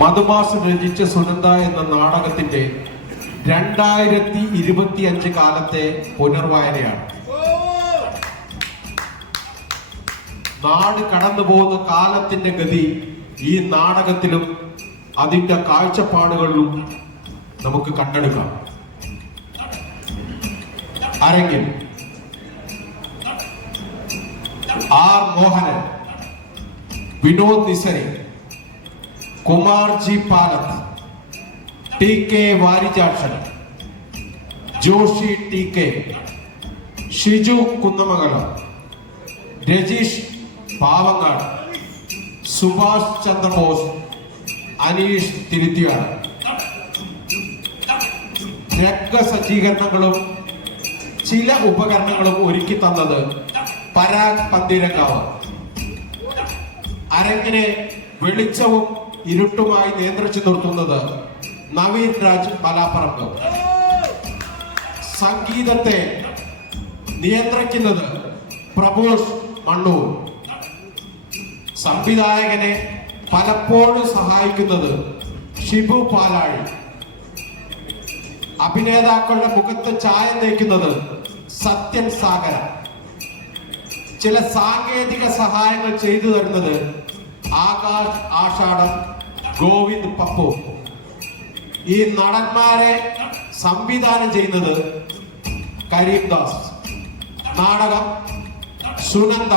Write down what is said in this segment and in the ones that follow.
മധുമാസ് രചിച്ച സുനന്ദ എന്ന നാടകത്തിന്റെ 2025 കാലത്തെ പുനർവായനയാണ്. നാട് കടന്നു പോകുന്ന കാലത്തിന്റെ ഗതി ഈ നാടകത്തിലും അതിന്റെ കാഴ്ചപ്പാടുകളിലും നമുക്ക് കണ്ടെടുക്കാം. അരങ്ങിൽ R Mohanan, Vinod Nisari, Kumar G Palath, T K Varijakshan, Joshi T K, Shiju Kunnamangalam, Rajeesh Pavangad, Subhash Chandrabose, Aneesh Thiruthiyad. രംഗസജ്ജീകരണങ്ങളും ചില ഉപകരണങ്ങളും ഒരുക്കി തന്നത് പരാഗ് പന്തീരങ്കാവ്. അരങ്ങിനെ വെളിച്ചവും ഇരുട്ടുമായി നിയന്ത്രിച്ചു നിർത്തുന്നത് നവീൻ രാജ് പലാപ്പറമ്പ്. സംഗീതത്തെ നിയന്ത്രിക്കുന്നത് പ്രബോഷ് മണ്ണൂർ. സംവിധായകനെ പലപ്പോഴും സഹായിക്കുന്നത് ഷിബു പാലാഴി. അഭിനേതാക്കളുടെ മുഖത്ത് ചായം തേക്കുന്നത് സത്യൻ സാഗര. ചില സാങ്കേതിക സഹായങ്ങൾ ചെയ്തു തരുന്നത് ആകാശ് ആഷാഢം, ഗോവിന്ദ് പപ്പു. ഈ നടന്മാരെ സംവിധാനം ചെയ്യുന്നത് കരീംദാസ്. നാടകം സുനന്ദ.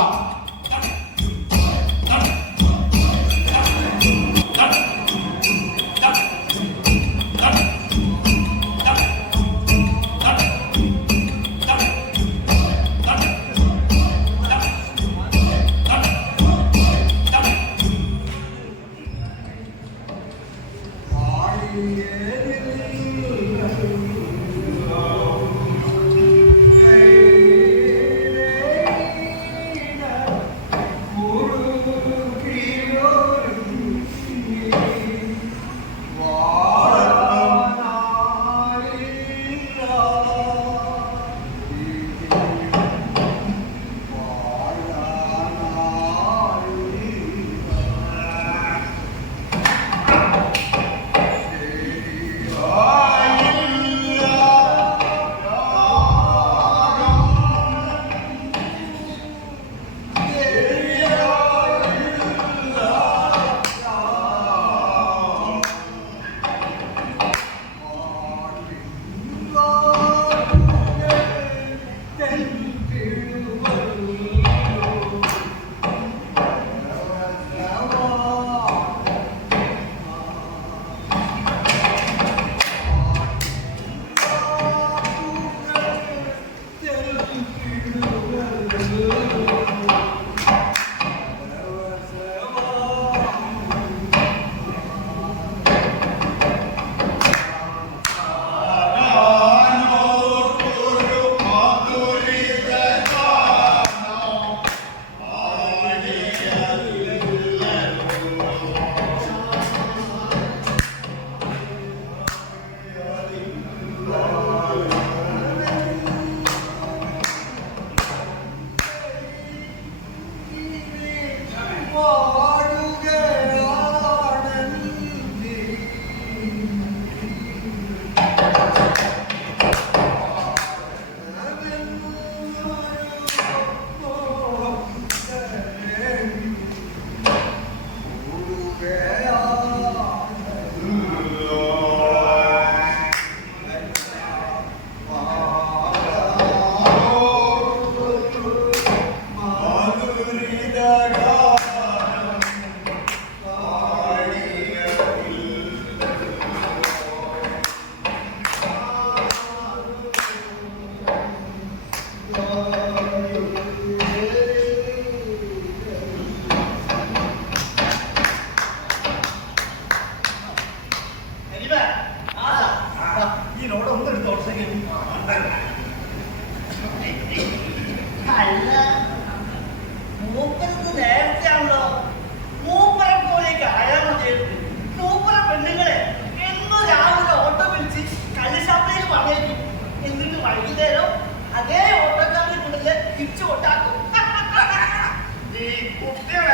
കുട്ടികളെ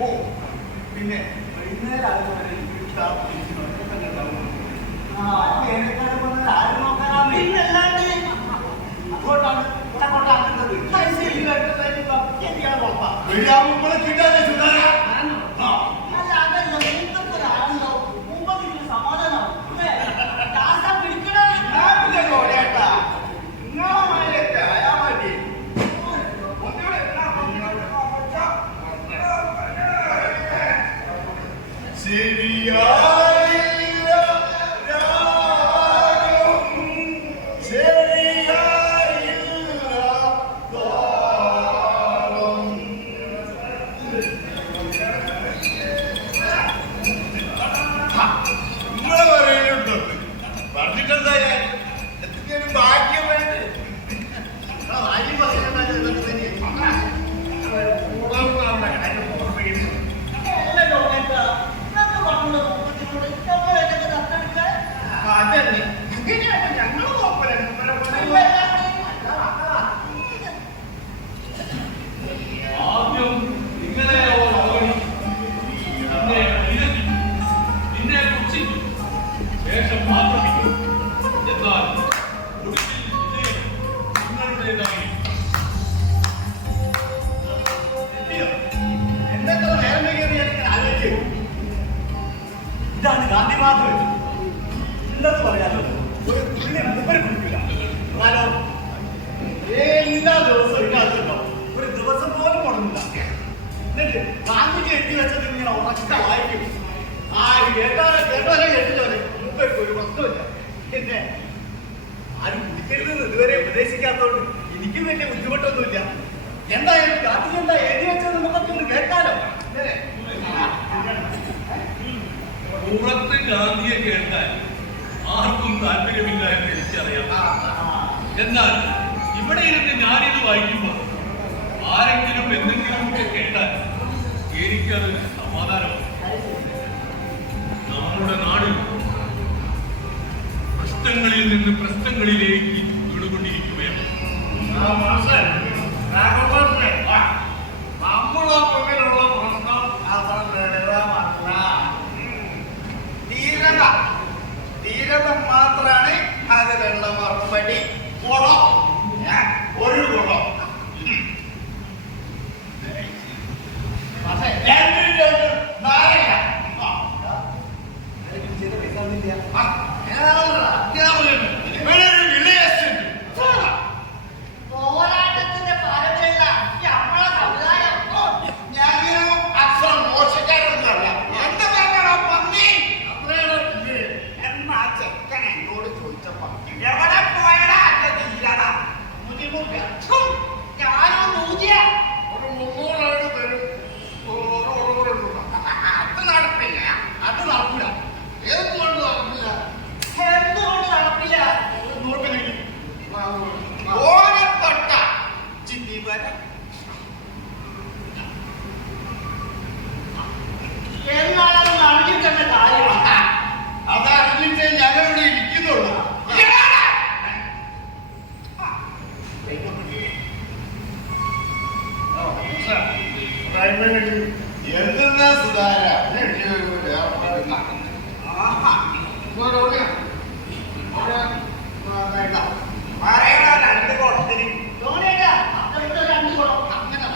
പിന്നെ വൈകുന്നേരം ആരും നോക്കാനാണ് അങ്ങോട്ടാണ് ഇവിടെ കൊണ്ടാക്കുന്നത് ഇതാണ് ഗാന്ധി മാധവൻ ഇല്ലെന്ന് പറയാലോ ഒരു തുള്ളി മൂപ്പര് കുടിക്കില്ല എന്നാലോ എല്ലാ ദിവസവും ഇതിനകത്തുണ്ടോ ഒരു ദിവസം പോലും മുടങ്ങില്ല എന്നിട്ട് ഗാന്ധിജി എഴുതി വെച്ചത് ഇങ്ങനെ ഉറച്ച വായിക്കും ആര് കേട്ടോലെ കേട്ടില്ലേ മൂപ്പർക്ക് ഒരു പ്രശ്നമില്ല പിന്നെ ആരും കുടിക്കരുതെന്ന് ഇതുവരെ ഉപദേശിക്കാത്തതുകൊണ്ട് എനിക്കും വലിയ ബുദ്ധിമുട്ടൊന്നുമില്ല എന്തായാലും ഗാന്ധിജി എന്താ എഴുതി വെച്ചത് നമുക്കൊക്കെ ഒന്ന് കേൾക്കാലോ പുറത്ത് ഗാന്ധിയെ കേട്ടാൽ ആർക്കും താല്പര്യമില്ല എന്ന് എനിക്കറിയാം. എന്നാൽ ഇവിടെ ഇരുന്ന് ഞാനിത് വായിക്കുമ്പോൾ ആരെങ്കിലും എന്തെങ്കിലും ഒക്കെ കേട്ടാൽ എനിക്കത് സമാധാനമാണ്. നമ്മുടെ നാട് പ്രശ്നങ്ങളിൽ നിന്ന് പ്രശ്നങ്ങളിലേക്ക് വീടുകൊണ്ടിരിക്കുകയാണ്. നമ്മളെ മുന്നിലുള്ള പ്രശ്നം തീരത മാത്രമാണ് അതിനുള്ള മറുപടി. കുളം ഒരു കുളം പോരാട്ടത്തിന്റെ ഫലമില്ല നമ്മളെ സമുദായം ഞാനും അത്ര മോശക്കാരൊന്നുമല്ല. എന്താ പറഞ്ഞോ പന്നി എന്നാ ചെക്കൻ എന്നോട് ചോദിച്ചപ്പോ എവിടെ പോയടാ തീരാടാ ഞാനോ നൂതിയ ഒരു 300 തരും. അത് നടപ്പില്ല, അത് നടക്കില്ല. എന്തുകൊണ്ട് നടക്കില്ല? എന്തുകൊണ്ട് നടപ്പില്ല? ഓരത്തൊട്ട ചിന്തി വരെ എന്നാലും നടന്നിട്ടെന്ന കാര്യമാണ്. അതറിഞ്ഞിട്ട് ഞങ്ങളിവിടെ ഇരിക്കുന്നുള്ളൂ. എന്തെന്നാ സുധാര പറയണ 2 കുളത്തിന് ധോണിയേട്ടാ, അത്തരത്തിൽ 2 കുളം. അങ്ങനെ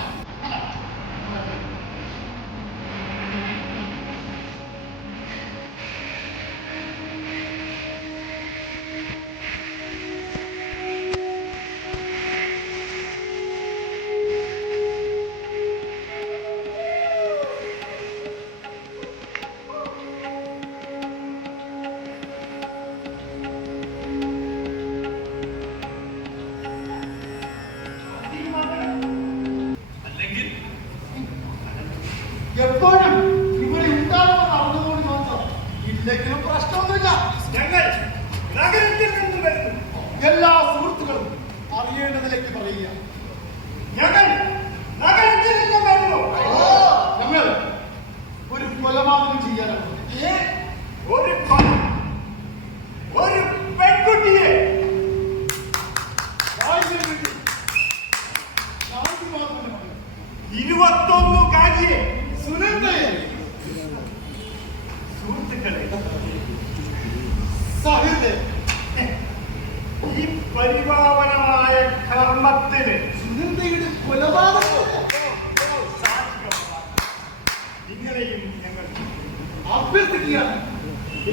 എപ്പോഴും ഇവിടെ ഉണ്ടാകുന്ന നടന്നുകൊണ്ട് നോക്കാം. ഇല്ലെങ്കിലും പ്രശ്നമൊന്നുമില്ല. ഞങ്ങൾ നഗരത്തിൽ നിന്ന് വരുന്നു. എല്ലാ സുഹൃത്തുക്കളും അറിയേണ്ടതിലേക്ക് പറയുക. ഞങ്ങൾ നഗരത്തിൽ നിന്ന് വരുന്നു. ഞങ്ങൾ ഒരു കൊലപാതകം ചെയ്യാനാണ്. ഒരു പെൺകുട്ടിയെ ആയിരം വീട്ടിൽ ഗാന്ധി മാത്രമേ 21 കാരിയെ സുനന്ദയെ സുഹൃത്തുക്കളെ, സഹിതേ ഈ പരിപാവനമായ കർമ്മത്തിന് സുനന്ദയുടെ കൊലപാതകം സാക്ഷികളാണ് നിങ്ങളെയും ഞങ്ങൾ അഭ്യർത്ഥിക്കുകയാണ്,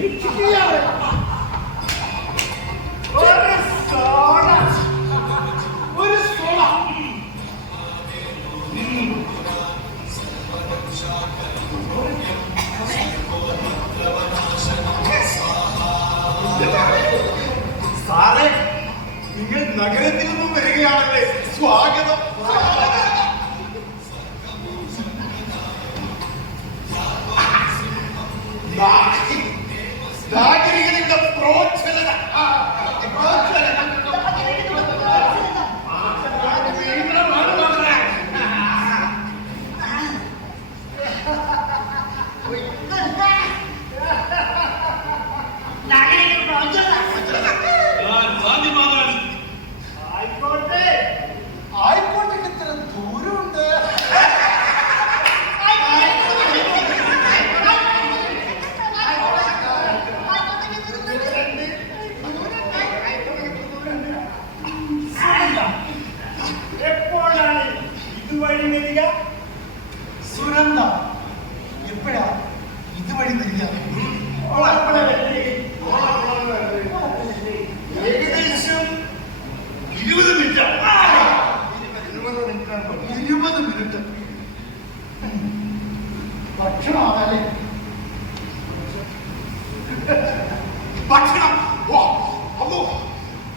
രക്ഷിക്കുകയാണ്. ഒരു സോഡ. ഒരു സോള സാറേ, നിങ്ങൾ നഗരത്തിൽ നിന്നും വരികയാണല്ലേ? സ്വാഗതം. നാഗരികതയുടെ പ്രോജ്വലന. ഞാൻ ഗാന്ധിമാതാൻ ആയിക്കോട്ടെ. ആയിക്കോട്ടെ, ഇത്ര ദൂരമുണ്ട്. എപ്പോഴാണ് ഇതുവഴി വരിക? സുനന്ദ എപ്പോഴാ ഇതുവഴി വരിക? ഏകദേശം 20 മിനിറ്റ്. 20 മിനിറ്റ്. ഭക്ഷണമാണല്ലേ? ഭക്ഷണം. ഓ, അമ്മോ,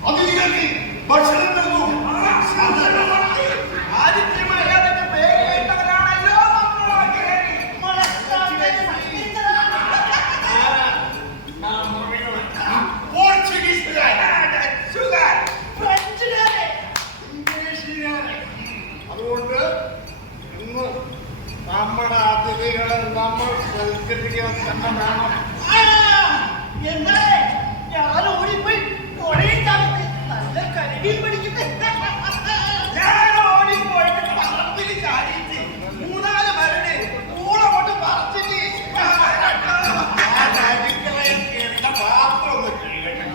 അതിഥികൾക്ക് ഭക്ഷണം നൽകൂ. അതുകൊണ്ട് ഇന്ന് നമ്മുടെ അതിഥികളെ നമ്മൾ സൽക്കരിക്കാൻ തന്നെ വേണം. ഞാൻ ഓടിപ്പോയി പുഴയിൽ ചവിട്ടി നല്ല കരടിയും പിടിച്ചിട്ട് ഞാൻ ഓടിപ്പോയിട്ട് പറമ്പിൽ ചാടിയിട്ട് 3-4 പേരുടെ ഊളകൊണ്ട് പറച്ചിട്ട് അടുക്കളയിൽ കേട്ട പാത്രം ഒന്ന് കഴുകട്ടെ.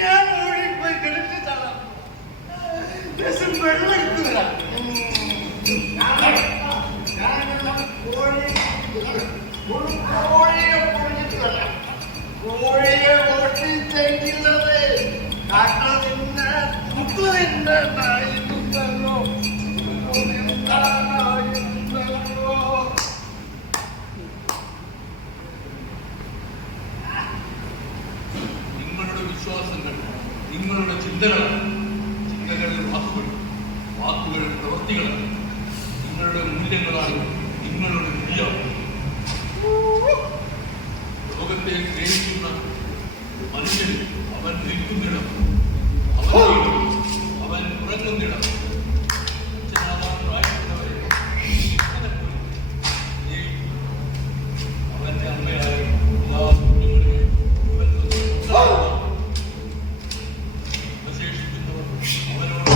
ഞാൻ ഓടിപ്പോയി കിടത്തി തരാം. ദേശം വെള്ളം എടുത്തു തരാം. കോഴിയെ പൊടിച്ചിട്ട് തരാം. കോഴിയെ പൊട്ടിച്ചെങ്കിലത് കട്ടതിന്റെ മുക്കുതിന്റെ നായിരുന്നല്ലോ. നിങ്ങളുടെ വിശ്വാസങ്ങൾ, നിങ്ങളുടെ ചിന്തകളാണ്. ചിന്തകളിൽ വാക്കുകൾ, വാക്കുകൾ പ്രവൃത്തികളാണ്. നിങ്ങളുടെ മൂല്യങ്ങളാണ് നിങ്ങളുടെ വിധിയാണ്. ലോകത്തെ സ്നേഹിക്കുന്ന മനുഷ്യൻ അവൻ നിൽക്കുന്നിടം, അവൻ വീടും, അവൻ ഉറങ്ങുന്നിടം. അച്ഛനാവാൻ പ്രായമുള്ളവരെ അവനെപ്പോലും സ്നേഹിക്കുക. അവന്റെ അമ്മയായ എല്ലാ കുഞ്ഞുങ്ങളെയും ഇവൻ അവശേഷിക്കുന്നവർ അവനോട്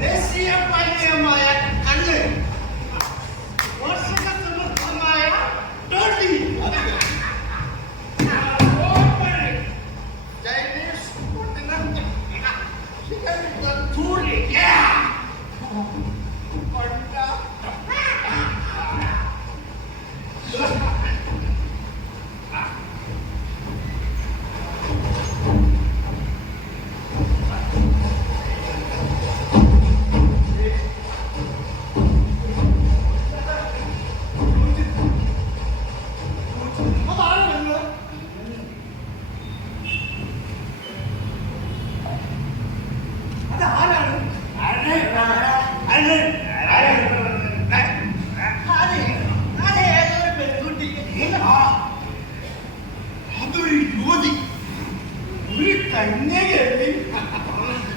ദേശീയ പാനീയമായ കള്ള്, പോഷക സമൃദ്ധമായ Totti, Chinese continental, chicken tandoori, അതൊരു യുവതി, ഒരു കന്യകയല്ലേ?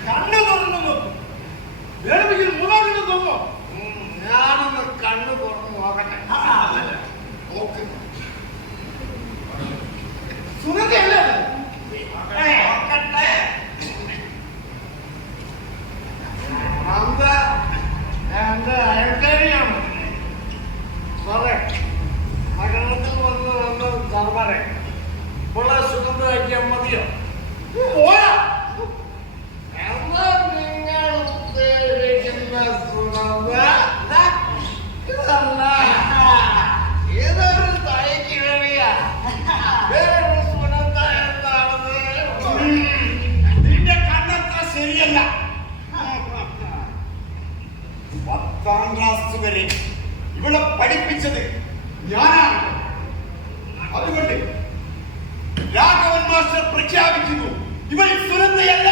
കണ്ണു തുറന്നു നോക്കും, വേണമെങ്കിൽ മൂന്നാമത് നോക്കോ? ഞാനൊന്ന് കണ്ണു തുറന്നു നോക്കട്ടെ. നോക്ക്, സുഗന്ധയല്ലേ? നോക്കട്ടെ. എന്റെ അയൽക്കാരിയാണ് സാറേ. നഗരത്തിൽ വന്ന് സാർമാരെ ഉള്ള സുഗന്ധ വയ്ക്കാൻ മതിയോ? പോരാ. എന്താ നിങ്ങൾ ഉദ്ദേശിക്കുന്ന സുഗന്ധ? ഇതല്ല, ഏതൊരു തലയ്ക്ക് വേറിയ വേറൊരു സുഗന്ധ എന്താണെന്ന് നിന്റെ കണ്ണത്ര ശരിയല്ല. 10ാം ക്ലാസ് വരെ ഇവിടെ പഠിപ്പിച്ചത് ഞാനാണ്. അതുകൊണ്ട് രാഘവൻ മാസ്റ്റർ പ്രഖ്യാപിക്കുന്നു, ഇവൾ സുരന്തയല്ല.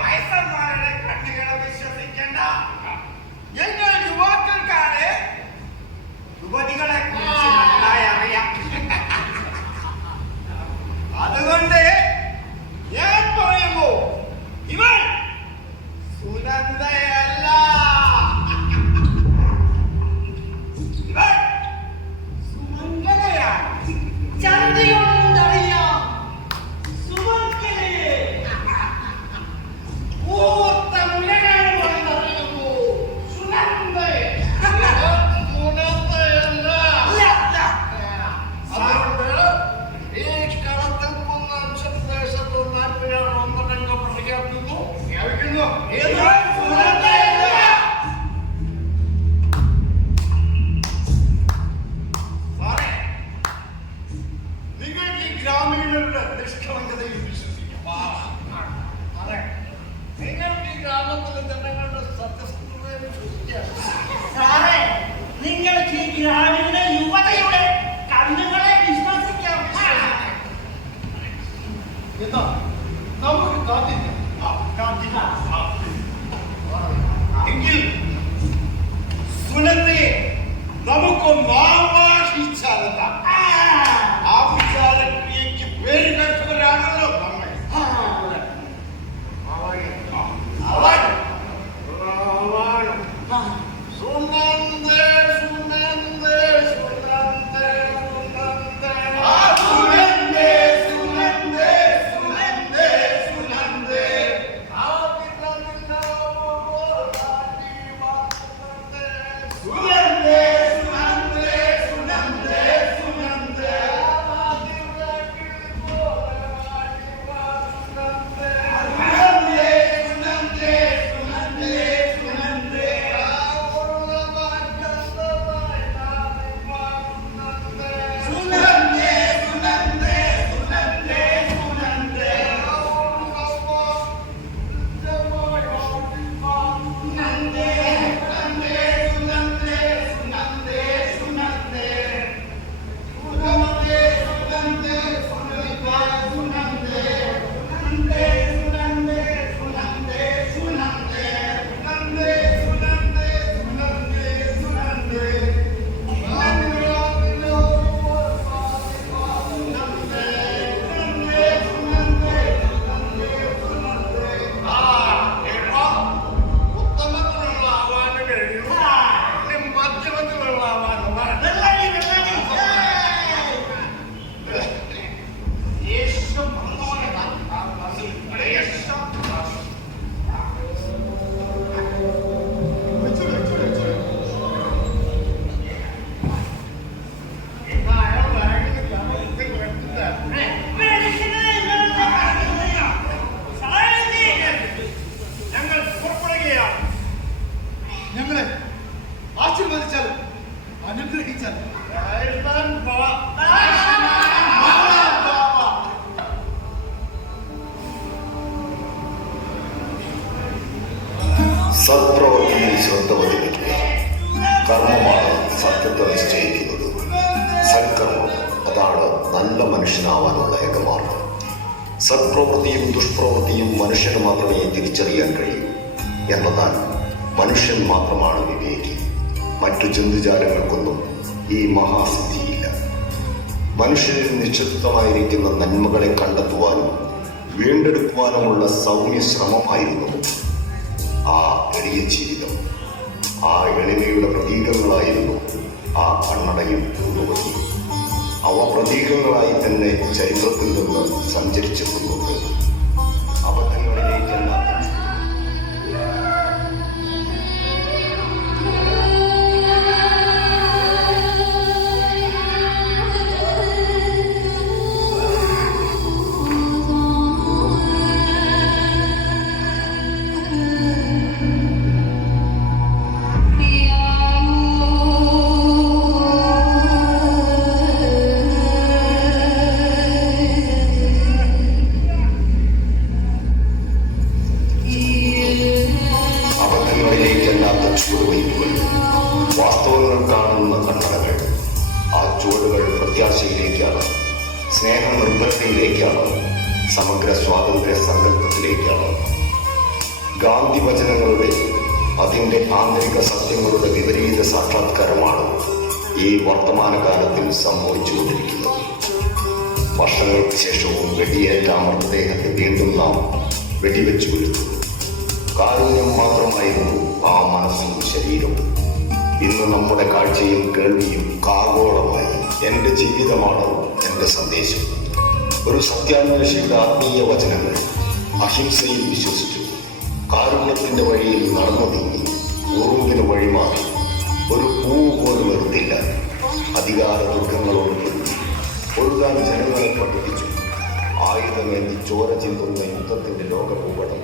വയസ്സന്മാരുടെ കണ്ണുകളെ വിശ്വസിക്കേണ്ട. ഞങ്ങൾ യുവാക്കൾക്കാണ് യുവതികളെ കുറിച്ച് നന്നായി അറിയാം. അതുകൊണ്ട് ഞാൻ പറയുന്നു, ഇവൾ സുനന്ദയല്ല. ഇവൾ സുമംഗലയാണ്. ചന്തിയുണ്ടറിയാം സുമംഗലയെ. പൂത്ത മുലകൾ കൊണ്ടറിയുന്നു സുനന്ദയെ. സുനന്ദയല്ല. അതുകൊണ്ട് ഈ കളത്തിൽ കൊന്ന ദേശത്ത് നാട്ടുകാർ ഒന്നരംഗം പ്രഖ്യാപിക്കുന്നു. സാറേ, നിങ്ങൾ ഈ ഗ്രാമീണരുടെ നിഷ്കളങ്കതയിൽ വിശ്വസിക്കും. അതെ, നിങ്ങൾക്ക് ഈ ഗ്രാമത്തിലെ ജനങ്ങളുടെ സത്യസന്ധതയെ വിശ്വസിക്കാം. സാറേ, നിങ്ങൾക്ക് ഈ ഗ്രാമീണ യുവതയുടെ കണ്ണുകളെ വിശ്വസിക്കാം. എന്നാ നമുക്ക് കാത്തിരിക്കാം. എങ്കിൽ സുനന്ദയെ നമുക്കൊന്ന് ആവാഹിച്ചാലെന്താ? ആ വിചാരക്രിയക്ക് പേര് കേട്ടവരാണല്ലോ നമ്മൾ. ഞങ്ങളെ ആശീർവദിച്ചാലും അനുഗ്രഹിച്ചാലും സത്പ്രവൃത്തിയിൽ ശ്രദ്ധ പതിപ്പിക്കുക. കർമ്മമാണ് സത്യത്തെ നിശ്ചയിക്കുന്നത്. സൽക്കർമ്മം അതാണ് നല്ല മനുഷ്യനാവാനുള്ള ഏകമാർഗം. സത്പ്രവൃത്തിയും ദുഷ്പ്രവൃത്തിയും മനുഷ്യന് മാത്രമേ തിരിച്ചറിയാൻ കഴിയൂ. എന്നതാൽ മനുഷ്യൻ മാത്രമാണ് വിവേകി. മറ്റു ജന്തുജാലങ്ങൾക്കൊന്നും ഈ മഹാസിദ്ധിയില്ല. മനുഷ്യനിൽ നിക്ഷിപ്തമായിരിക്കുന്ന നന്മകളെ കണ്ടെത്തുവാനും വീണ്ടെടുക്കുവാനുമുള്ള സൗമ്യ ശ്രമമായിരുന്നു ആ എളിയ ജീവിതം. ആ എളിമയുടെ പ്രതീകങ്ങളായിരുന്നു ആ കണ്ണടയും പൂർണ്ണവതിയും. അവ പ്രതീകങ്ങളായി തന്നെ ചരിത്രത്തിൽ നിന്ന് സഞ്ചരിച്ചെത്തുന്നുണ്ട്. അബദ്ധങ്ങളിലേക്കല്ല ചുവടുവയ്പ്പുകൾ, വാസ്തവങ്ങൾ കാണുന്ന കണ്ണടകൾ. ആ ചുവടുകൾ പ്രത്യാശയിലേക്കാണ്, സ്നേഹനിർഭരതയിലേക്കാണ്, സമഗ്ര സ്വാതന്ത്ര്യ സങ്കല്പത്തിലേക്കാണ്. ഗാന്ധി വചനങ്ങളുടെ അതിൻ്റെ ആന്തരിക സത്യങ്ങളുടെ വിപരീത സാക്ഷാത്കാരമാണ് ഈ വർത്തമാനകാലത്തിൽ സംഭവിച്ചുകൊണ്ടിരിക്കുന്നത്. വർഷങ്ങൾക്ക് ശേഷവും വെടിയേറ്റ മൃതദേഹത്തെ വീണ്ടും നാം വെടിവെച്ചു വീഴ്ത്തുന്നു. കാരുണ്യം മാത്രമായിരുന്നു ആ മനസ്സും ശരീരവും. ഇന്ന് നമ്മുടെ കാഴ്ചയും കേൾവിയും കാഗോളമായി. എൻ്റെ ജീവിതമാണ് എൻ്റെ സന്ദേശം. ഒരു സത്യാന്വേഷിയുടെ ആത്മീയ വചനങ്ങൾ. അഹിംസയിൽ വിശ്വസിച്ചു, കാരുണ്യത്തിൻ്റെ വഴിയിൽ നടന്നു നീങ്ങി, ഉറുമ്പിന് വഴിമാറി, ഒരു പൂവ് പോലും എടുത്തില്ല. അധികാര ദുഃഖങ്ങളോട് പൊരുത്തി ഒഴുകാൻ ജനങ്ങളെ പഠിപ്പിച്ചു. ആയുധമേന്തി ചോര ചിന്തുന്ന യുദ്ധത്തിൻ്റെ ലോകഭൂപടം